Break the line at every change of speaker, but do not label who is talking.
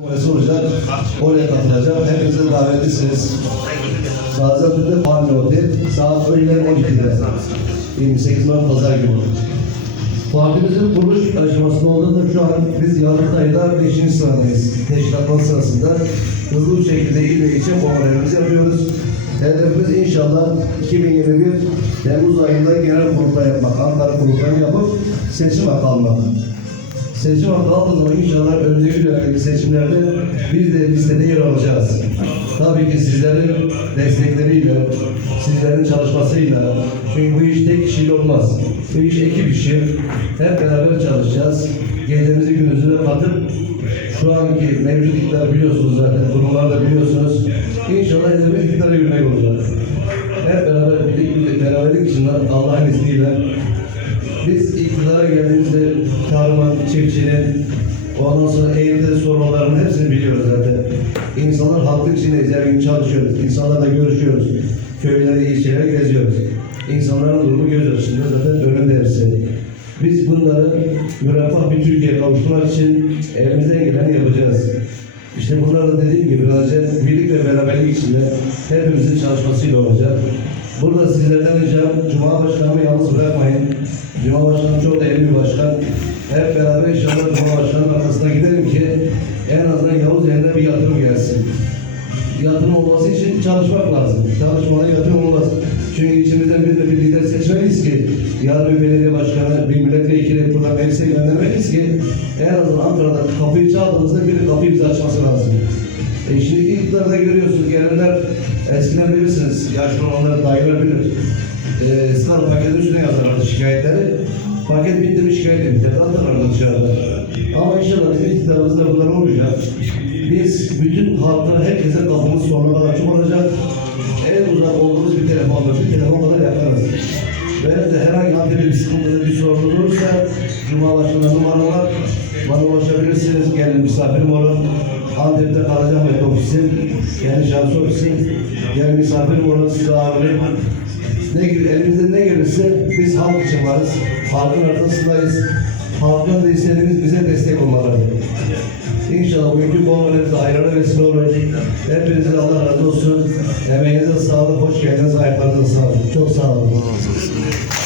Kongresi olacak. Oraya katılacağım. Hepinize davetlisiniz. Gaziantep'te Palmi Otel. Saat öğlen 12'de. 28 Mart Pazar günü. Partimizin kuruluş aşamasında olduğunda şu an biz Yargıtay'da 5. sıradayız. Teşkilatlar sırasında hızlı bir şekilde il ve ilçe kongrelerimizi yapıyoruz. Hedefimiz inşallah 2021 Temmuz ayında genel kurultay yapmak, Ankara kurultayını yapıp seçim almak. Seçim hakkı aldığı zaman inşallah önümüzdeki dönemdeki seçimlerde biz de listede yer alacağız. Tabii ki sizlerin destekleriyle, sizlerin çalışmasıyla, çünkü bu iş tek kişiyle olmaz. Bu iş ekip işi. Hep beraber çalışacağız. Gecemizi gündüzüne katıp şu anki mevcut iktidarı biliyorsunuz zaten, durumları da biliyorsunuz. İnşallah hedefimiz iktidara yürümek biz iktidara geldiğimizde Kahraman Çiftçi'nin ondan sonra Eğim'de sorunlarının hepsini biliyoruz zaten. İnsanlar halkın içindeyiz, her gün çalışıyoruz. İnsanlarla görüşüyoruz. Köyleri, ilçeleri geziyoruz. İnsanların durumu göz açısında zaten önünde hepsi. Biz bunları müreffeh bir Türkiye kavuşturmak için elimizden geleni yapacağız. İşte bunlar da dediğim gibi biraz önce birlik ve beraberlik içinde hepimizin çalışmasıyla olacak. Burada sizlerden ricam Cuma Başkanı'nı yalnız bırakmayın. Cuma Başkanı çok değerli bir başkan. Hep beraber inşallah Cuma Başkanı'nın arkasına gidelim ki en azından Yavuz yerine bir yatırım gelsin. Yatırım olması için çalışmak lazım. Çalışmadan yatırım olmaz. Çünkü içimizden bir de bir lider seçmeliyiz ki yarın bir belediye başkanı, bir milletvekili buradan meclise göndermeliyiz ki en azından Ankara'da kapıyı çaldığımızda biri kapıyı bize açması lazım. E şimdi iktidarda görüyorsunuz gelenler eskiden bilirsiniz, yaşlı olanlar dayılar bilir. E, sınav paketin üstüne yazarlardı şikayetleri. Paket bitti mi şikayet bitti. Atarlardı dışarıda. Ama inşallah bizim iktidarımızda bunlar olmayacak. Biz bütün halka, herkese kapımız sonuna açık olacak. En uzak olduğumuz bir telefonla, bir telefon kadar yakarız. Ve de herhangi Antep'te bir sıkıntıda bir sorunuz olursa Cuma başında numara var. Bana ulaşabilirsiniz. Gelin misafirim olun. Antep'te Karacaahmet ofisim, yani şahsı ofisim. Gelin misafirim olun, sizi ağırlayayım. Ne elimizden ne gelirse biz halk için varız. Halkın arkasındayız. Halkın da istediğimiz bize destek olmaları. İnşallah bugünkü kongremiz ayrına vesile olur. Hepinize Allah razı olsun. Emeğinize sağlık, hoş geldiniz, ayaklarınıza sağlık. Çok sağ olun.